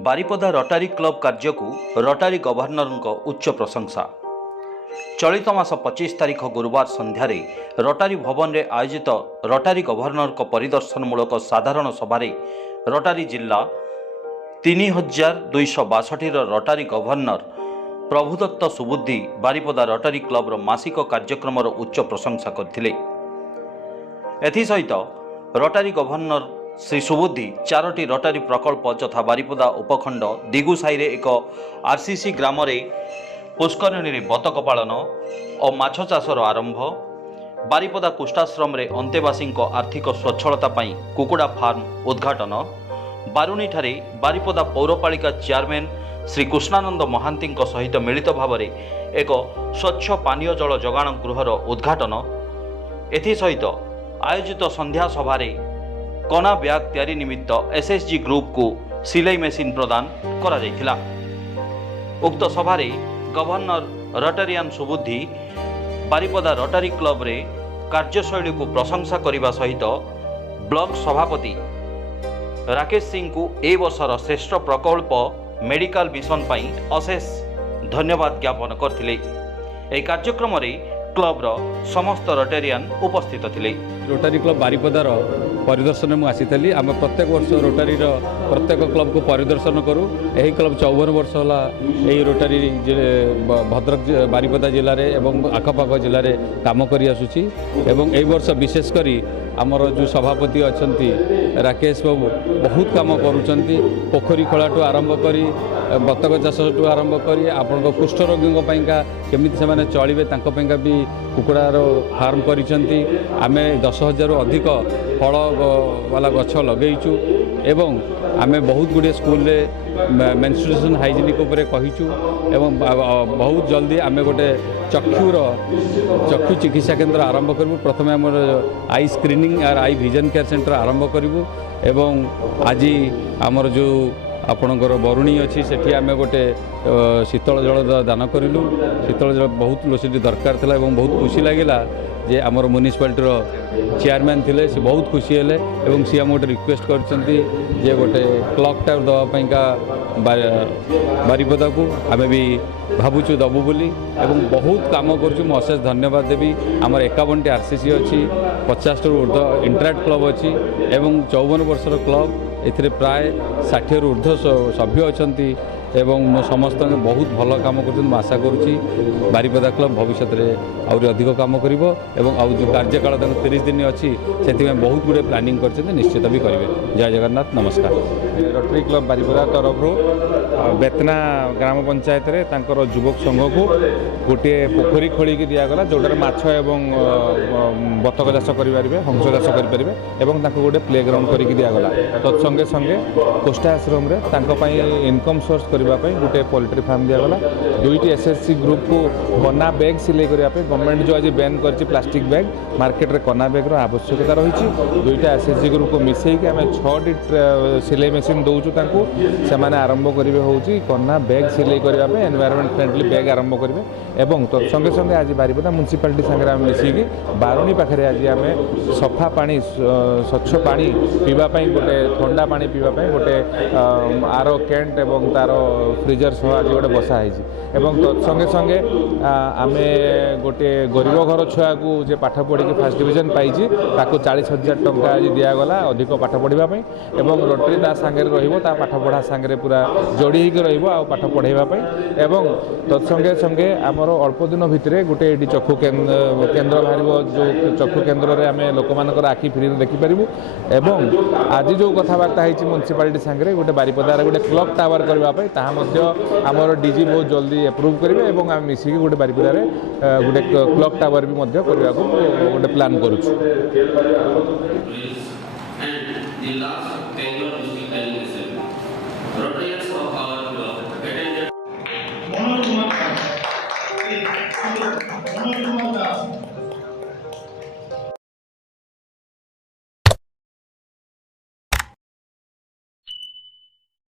Baripada Rotary club कार्य को रोटारी governor उच्च प्रशंसा। चलित मास 25 तारीख गुरुवार संध्यारे रोटारी भवन में आयोजित रोटारी गवर्नर परिदर्शनमूलक साधारण सभारे रोटारी जिला 3262 रोटारी गवर्नर प्रभुदत्त सुबुद्धि बारिपदा रोटारी क्लब मासिक कार्यक्रम उच्च प्रशंसा करथिले। एथिसहित रोटारी गवर्नर श्री सुबुद्धि 4टी रोटारी प्रकल्प तथा बारिपदा उपखंड दिगुसाई एक आरसीसी ग्राम पुष्करणी बतक पालन और माछ चाषर आरंभ, बारिपदा कुष्ठाश्रम अंतेवासी आर्थिक स्वच्छलता कुकुड़ा फार्म उद्घाटन, बारुणी ठारे बारिपदा पौरपालिका चेयरमैन श्री कृष्णानंद महांती सहित मिलित भाव एक स्वच्छ पानीय जल जगाण गृहर उद्घाटन, एसहित आयोजित संध्या सभारे कना ब्याग तैयारी निमित्त एसएसजी ग्रुप को सिलाई मेसीन प्रदान करा जायथिला। उक्त सभारे governor Rotarian Subuddhi Baripada Rotary club रे कार्यशैली को प्रशंसा करने सहित ब्लॉक सभापति राकेश सिंह को ए वर्षर श्रेष्ठ प्रकल्प मेडिकल मिशन पाई अशेष धन्यवाद ज्ञापन करथिले। एही कार्यक्रम रे क्लब रो समस्त रोटारियन उपस्थित थिले। रोटारी क्लब बारिपदार परिदर्शन में आसी आम प्रत्येक वर्ष रोटारी प्रत्येक क्लब को परिदर्शन करूँ। यही क्लब 54 वर्ष है यही रोटारी भद्रक बारिपदा जिले में आखपाख जिले में कम कर आसुची। एवं वर्ष विशेषकर आमर जो सभापति अच्छा राकेश बाबू बहुत कम करुँच। पोखरी खोलाठू आरंभ करी बतक चाष आरंभ करी आपण कुष्ठ रोगी केमी से चलिए भी कुकुड़ार फार्म करिसेंती। आमे 10,000 अधिक फल वाला गछ लगेचु एवं आमे बहुत गुड़े स्कूल रे मेन्स्ट्रुएशन हाइजीनिक उपरे कहिचु एवं बहुत जल्दी आमे गोटे चक्षु चिकित्सा केन्द्र आरंभ करूँ। प्रथम आमर आई स्क्रीनिंग और आई विजन केयर सेंटर आरंभ करूँ एवं आज आमर जो आपणकर बरुणी अच्छी से आम गोटे शीतल जल दान करूँ। शीतल जल बहुत लोग दरकार था और बहुत खुशी लगिला जे आमर म्युनिसिपालिटी चेयरमैन थे से बहुत खुशी हेले एवं सी आम गोटे रिक्वेस्ट करछंती जे गोटे क्लॉक टावर दवापाइका बारिपदा को आम भी भावुचु दबु बोली एवं बहुत काम करूँ। मैं अशेष धन्यवाद देवी। आमर 51टी आरसीसी अच्छी 50 ऊर्ध्व इंटराक्ट क्लब अच्छी एवं 54 वर्षर क्लब एथिरे प्राय 60 ऊर्ध्व सभ्य अच्छा एवं मो समस्त बहुत भल काम कर आशा करुँची बारिपदा क्लब भविष्य में आउरी अधिक काम करिवो एवं आउ जो कार्यकाल 30 दिन अच्छी से बहुत गुड़े प्लानिंग कर निश्चित भी करेंगे। जय जगन्नाथ, नमस्कार। रोटरी क्लब बारिपदा तरफ बेतना ग्राम पंचायत रे तांकर युवक संघ को गोटे पोखरी खोलिकी दिगला जोटार माछ एवं बतक चाष करेंगे, हंस चाष करेंगे एवं गोटे प्ले ग्राउंड करके दिगला। तत्संगे संगे कोष्ठाश्रम इनकम सोर्स करने गोटे पोल्ट्री फार्म दिगला। 2टी एसएससी ग्रुप को कना बैग सिलाई करने गवर्नमेंट जो आज बैन कर प्लास्टिक बैग मार्केट में कना बैग आवश्यकता रही। 2टा एसएससी ग्रुप को मिसेक आम 6टी सिलाई मेसीन दौचु से आरंभ करेंगे हूँ कना बैग सिलाई करने एनवायरमेंट फ्रेंडली बैग आरंभ करेंगे एवं तत्संगे संगे आज बारिपदा म्युनिसिपालिटी सागर मिसिकी बारुणी पाखे आज आम सफा पानी स्वच्छ पानी पीवाई गोटे ठंडा पानी पीवाई गोटे आर कैंट एवं तार फ्रिजर सह आज गोटे बसाई एवं तत्संगे संगे आम गोटे गरीब घर छुआ को जे पाठ पढ़ी फास्ट डिविजन पाई 40,000 टंका आज दिगला अधिक पाठ पढ़ाई एवं रोटरी ता सांगे रहा पाठ पढ़ा सांगे पूरा जोड़ी होकर पाठ पढ़ाई एवं तत्संगे संगे आमर अल्प दिन भितर गोटे ये चक्षु केन्द्र बाहर जो चक्षु केन्द्र में आम लोक मान आखि फ्री देखिपर एवं आज जो कथबार्ता होती म्युनिसिपालिटी सांगे गोटे बारिपदार गोटे क्लॉक टावर करने आमर डीजी बहुत जल्दी एप्रूव करेंगे एवं आम मिसिकी गोटे बारिपदार गोटे क्लॉक टावर भी करने गोटे प्लान करूँ।